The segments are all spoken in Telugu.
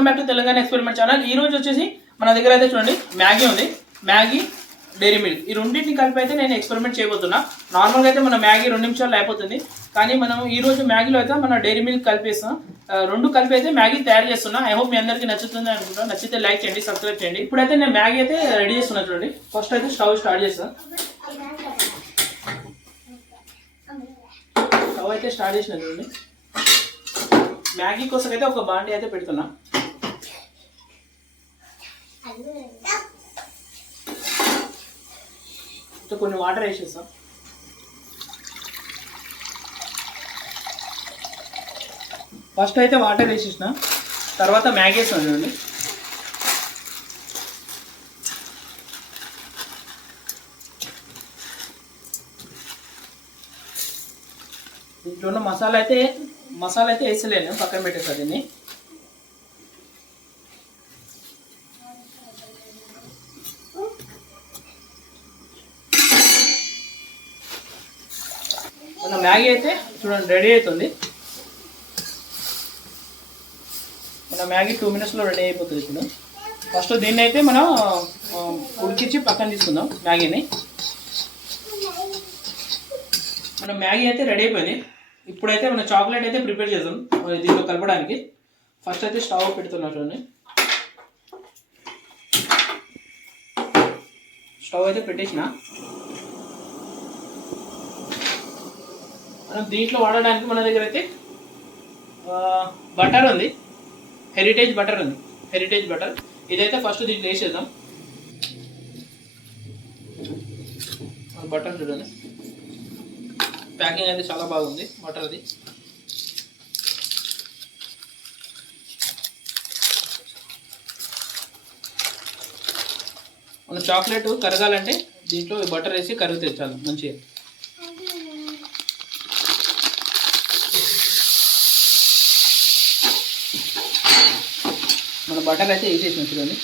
Welcome back to Telangana experiment channel. ఈ రోజు వచ్చేసి మన దగ్గర అయితే చూడండి మ్యాగీ ఉంది, మ్యాగీ డైరీ మిల్క్. ఈ రెండింటిని కలిపి అయితే నేను ఎక్స్పెరిమెంట్ చేయబోతున్నా. నార్మల్గా అయితే మన మ్యాగీ 2 నిమిషాలు అయిపోతుంది, కానీ మనం ఈ రోజు మ్యాగీలో అయితే మన డైరీ మిల్క్ కలిపేస్తాం. రెండు కలిపి అయితే మ్యాగీ తయారు చేస్తున్నా. ఐ హోప్ మీ అందరికీ నచ్చుతుంది అనుకుంటా. నచ్చితే లైక్ చేయండి, సబ్స్క్రైబ్ చేయండి. ఇప్పుడైతే నేను మ్యాగీ అయితే రెడీ చేస్తున్నా. చూడండి, ఫస్ట్ అయితే స్టవ్ స్టార్ట్ చేస్తాను. స్టవ్ అయితే స్టార్ట్ చేసిన చూడండి. మ్యాగీ కోసం అయితే ఒక బాండి అయితే పెడుతున్నా. కొన్ని వాటర్ వేసేస్తాం. ఫస్ట్ అయితే వాటర్ వేసేసిన తర్వాత మ్యాగీ వేస్తాం. చూడండి, దీంట్లో ఉన్న మసాలా అయితే వేసలేను, పక్కన పెట్టేస్తా దీన్ని. మన మ్యాగీ అయితే చూడండి రెడీ అవుతుంది. మన మ్యాగీ 2 మినిట్స్లో రెడీ అయిపోతుంది. ఇప్పుడు ఫస్ట్ దీన్ని అయితే మనం ఉడికించి పక్కన తీసుకుందాం మ్యాగీని. మన మ్యాగీ అయితే రెడీ అయిపోయింది. ఇప్పుడైతే మన చాక్లెట్ అయితే ప్రిపేర్ చేద్దాం దీంట్లో కలపడానికి. ఫస్ట్ అయితే స్టవ్ పెడుతున్నాం. చూడండి, స్టవ్ అయితే పెట్టేసిన. మనం దీంట్లో వాడడానికి మన దగ్గర అయితే బటర్ ఉంది, హెరిటేజ్ బటర్ ఉంది. హెరిటేజ్ బటర్ ఇదైతే ఫస్ట్ దీంట్లో వేసేద్దాం. బటర్ చూడండి, ప్యాకింగ్ అయితే చాలా బాగుంది బటర్ది. మన చాక్లెట్ కరగాలంటే దీంట్లో బటర్ వేసి కరుగుతుంది చాలా మంచిగా. మన బటర్ అయితే వేసేసిన చూడండి.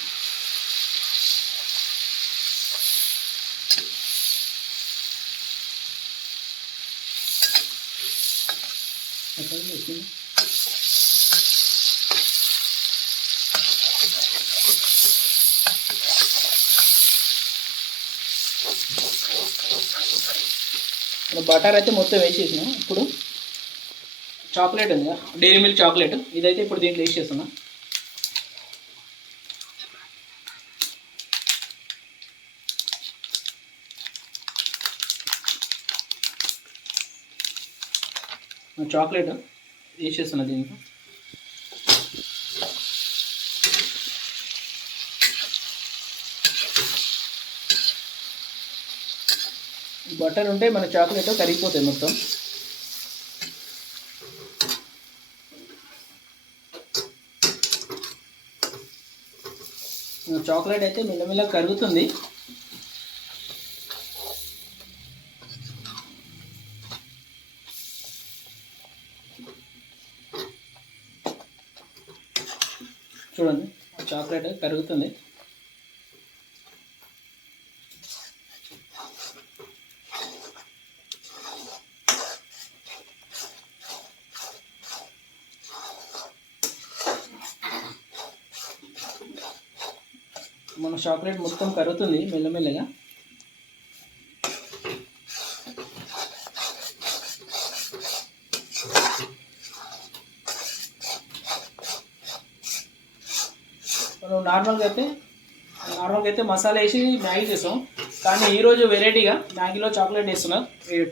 బటర్ అయితే మొత్తం వేసేసినాం. ఇప్పుడు చాక్లెట్ ఉంది, డైరీ మిల్క్ చాక్లెట్, ఇదైతే ఇప్పుడు దీంట్లో వేసేస్తున్నా. చాక్లెట్ వేసేస్తున్నా దీంట్లో. బటర్ ఉంటే మన చాక్లెట్ కరిగిపోతుంది మొత్తం. చాక్లెట్ అయితే మెల్లమెల్ల కరుగుతుంది. చూడండి, చాక్లెట్ కరుగుతుంది. మన చాక్లెట్ మొత్తం కరుగుతుంది మెల్లమెల్లగా. మనం నార్మల్గా అయితే మసాలా వేసి మ్యాగీ చేస్తాం, కానీ ఈరోజు వెరైటీగా మ్యాగీలో చాక్లెట్ వేస్తున్నాం.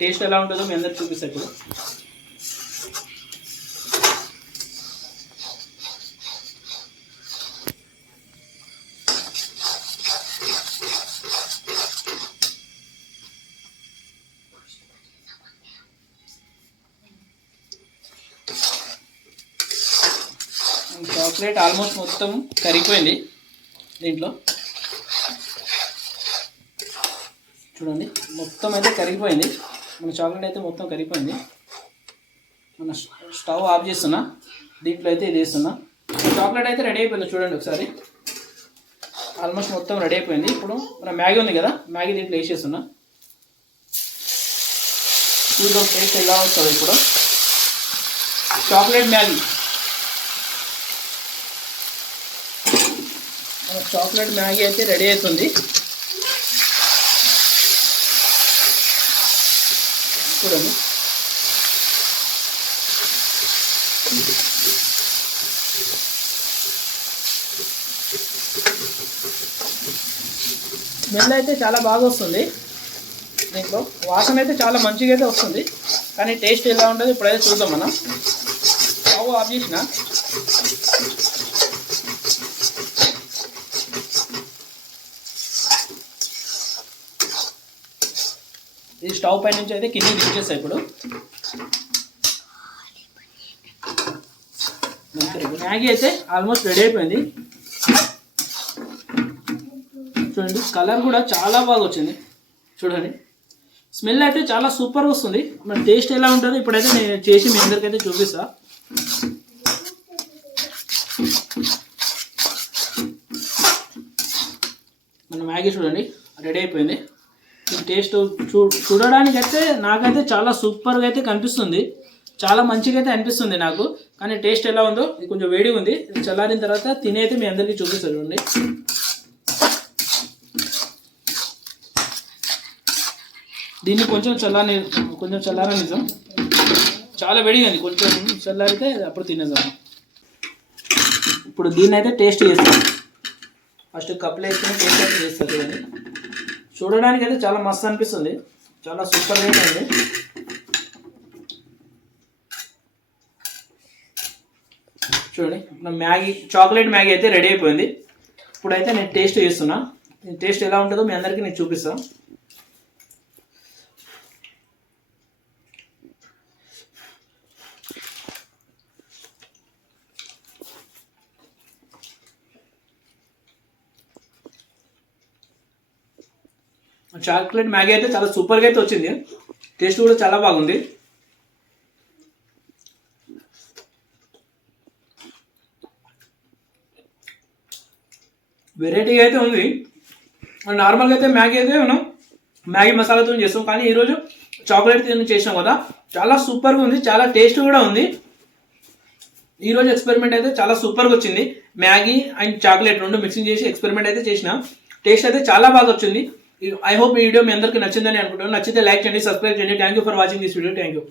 టేస్ట్ ఎలా ఉంటుందో మీ అందరికి చూపిస్తాను ఇప్పుడు. చాక్లెట్ ఆల్మోస్ట్ మొత్తం కరిగిపోయింది దీంట్లో. చూడండి, మొత్తం అయితే కరిగిపోయింది. మన చాక్లెట్ అయితే మొత్తం కరిగిపోయింది. మన స్టవ్ ఆఫ్ చేస్తున్నా. దీంట్లో అయితే ఇది వేస్తున్నా. చాక్లెట్ అయితే రెడీ అయిపోయింది. చూడండి ఒకసారి, ఆల్మోస్ట్ మొత్తం రెడీ అయిపోయింది. ఇప్పుడు మన మ్యాగీ ఉంది కదా, మ్యాగీ దీంట్లో వేసేస్తున్నా. చూద్దాం టేస్ట్ ఎలా వస్తుంది. ఇప్పుడు చాక్లెట్ మ్యాగీ చాక్లెట్ మ్యాగీ అయితే రెడీ అవుతుంది. చూడండి స్మెల్ అయితే చాలా బాగా వస్తుంది. దీంట్లో వాసన అయితే చాలా మంచిగా అయితే వస్తుంది. కానీ టేస్ట్ ఎలా ఉంటుంది ఇప్పుడైతే చూద్దాం. మనం స్టవ్ ఆఫ్ చేసిన ఈ స్టవ్ పై నుంచి అయితే కింద దించేస్తాయి. ఇప్పుడు మ్యాగీ అయితే ఆల్మోస్ట్ రెడీ అయిపోయింది. చూడండి కలర్ కూడా చాలా బాగా వచ్చింది. చూడండి స్మెల్ అయితే చాలా సూపర్గా వస్తుంది. మన టేస్ట్ ఎలా ఉంటుందో ఇప్పుడైతే నేను చేసి మీ అందరికైతే చూపిస్తా. మన మ్యాగీ చూడండి రెడీ అయిపోయింది. టేస్ట్ చూడడానికి అయితే నాకైతే చాలా సూపర్గా అయితే కనిపిస్తుంది. చాలా మంచిగా అయితే అనిపిస్తుంది నాకు. కానీ టేస్ట్ ఎలా ఉందో ఇది కొంచెం వేడిగా ఉంది. చల్లారిన తర్వాత తిని అయితే మీ అందరికీ చూపిస్తాను. చూడండి దీన్ని కొంచెం చల్లారా నిజం చాలా వేడిగా ఉంది. కొంచెం చల్లారితే అప్పుడు తినేద్దాం. ఇప్పుడు దీన్ని అయితే టేస్ట్ చేస్తాం. ఫస్ట్ కప్లో వేసుకుని టేస్ట్ అయితే చేస్తారు. చూడండి చూడడానికి అయితే చాలా మస్తు అనిపిస్తుంది. చాలా సూపర్గా ఉంది. చూడండి మన మ్యాగీ చాక్లెట్ మ్యాగీ అయితే రెడీ అయిపోయింది. ఇప్పుడైతే నేను టేస్ట్ చేస్తున్నా. టేస్ట్ ఎలా ఉంటుందో మీ అందరికీ నేను చూపిస్తాను. చాక్లెట్ మ్యాగీ అయితే చాలా సూపర్గా అయితే వచ్చింది. టేస్ట్ కూడా చాలా బాగుంది. వెరైటీగా అయితే ఉంది. నార్మల్గా అయితే మ్యాగీ అయితే మనం మ్యాగీ మసాలాతో చేస్తాం. కానీ ఈరోజు చాక్లెట్ చేసాం కదా, చాలా సూపర్గా ఉంది. చాలా టేస్ట్ కూడా ఉంది. ఈరోజు ఎక్స్పెరిమెంట్ అయితే చాలా సూపర్గా వచ్చింది. మ్యాగీ అండ్ చాక్లెట్ రెండు మిక్సింగ్ చేసి ఎక్స్పెరిమెంట్ అయితే చేసిన. టేస్ట్ అయితే చాలా బాగా వచ్చింది. ఐ హోప్ ఈ వీడియో మీ అందరికీ నచ్చిందని అనుకుంటున్నాను. నచ్చితే లైక్ చేయండి, సబ్స్క్రైబ్ చేయండి. Thank you for watching this video. Thank you.